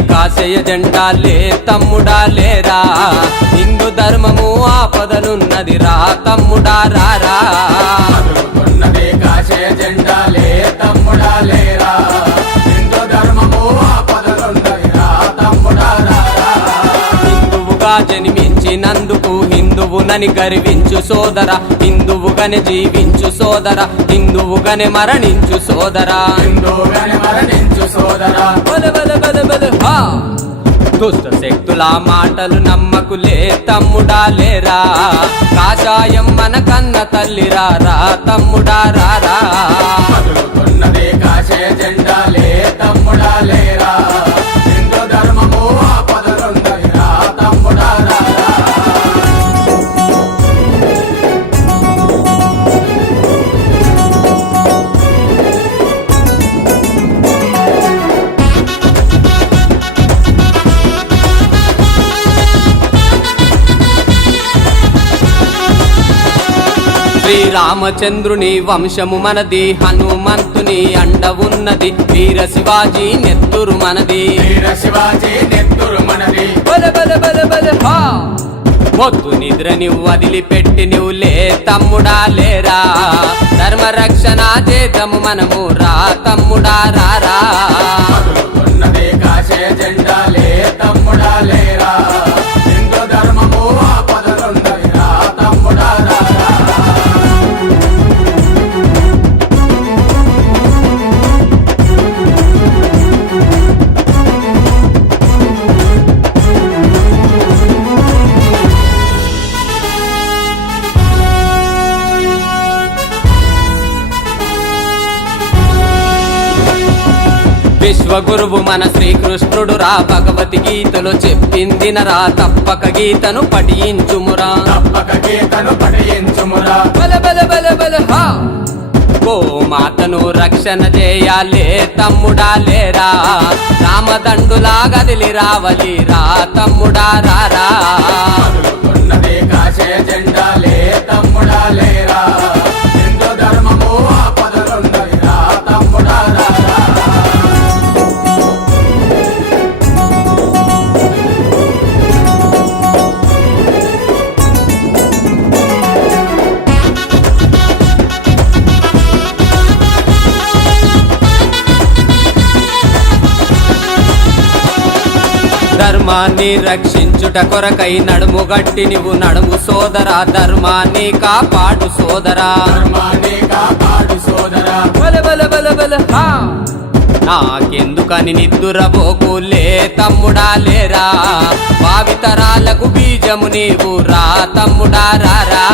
కాశయ జెండా లే తమ్ముడా లేరా? హిందూ ధర్మము ఆపదలున్నది రా తమ్ముడా రారా? కాశయ జెండాలే తమ్ముడా లేరా? హిందూ ధర్మము ఆపదలున్నది రా తమ్ముడా రారా? హిందువుగా జన్మించినందుకు హిందువునని గర్వించు సోదర. హిందువుగానే జీవించు సోదర. హిందువుగానే మరణించు సోదరా. మరణించు సోదరా. బల బల బల బల. హా! దుష్ట శక్తుల మాటలు నమ్మకులే తమ్ముడా లేరా? కాషాయం మన కన్న తల్లిరా రా తమ్ముడా రారా శ్రీరామచంద్రుని వంశము మనది హనుమంతుని అండ ఉన్నది వీర శివాజీ నెత్తురు మనది. వీర శివాజీ నెత్తురు మనది. బల బల బల బల హా! మొద్దు నిద్రని వదిలిపెట్టి నువ్వు లే తమ్ముడా లేరా ధర్మ రక్షణ చేతము మనము రా తమ్ముడా రారా ఉన్నది కాశయ జెండాలే విశ్వగురువు మన శ్రీకృష్ణుడు రా భగవతి గీతలో చెప్పింది రా తప్పక గీతను పఠించుమురా. తప్పక గీతను పఠించుమురా. బల బల బల బల హా. ఓ మాతను రక్షణ చేయాలే తమ్ముడా లేరా. రామదండులా గదిలి రావలి రా తమ్ముడా రారా. ధర్మాన్ని రక్షించుట కొరకై నడుము గట్టి నువ్వు నడుము సోదరా ధర్మాన్ని కాపాడు సోదరా. ధర్మాన్ని కాపాడు సోదరా. బల బల బల బల. హా! నాకెందుకని నిద్దురబోకులే తమ్ముడా లేరా భావితరాలకు బీజము నీవు రా తమ్ముడా రారా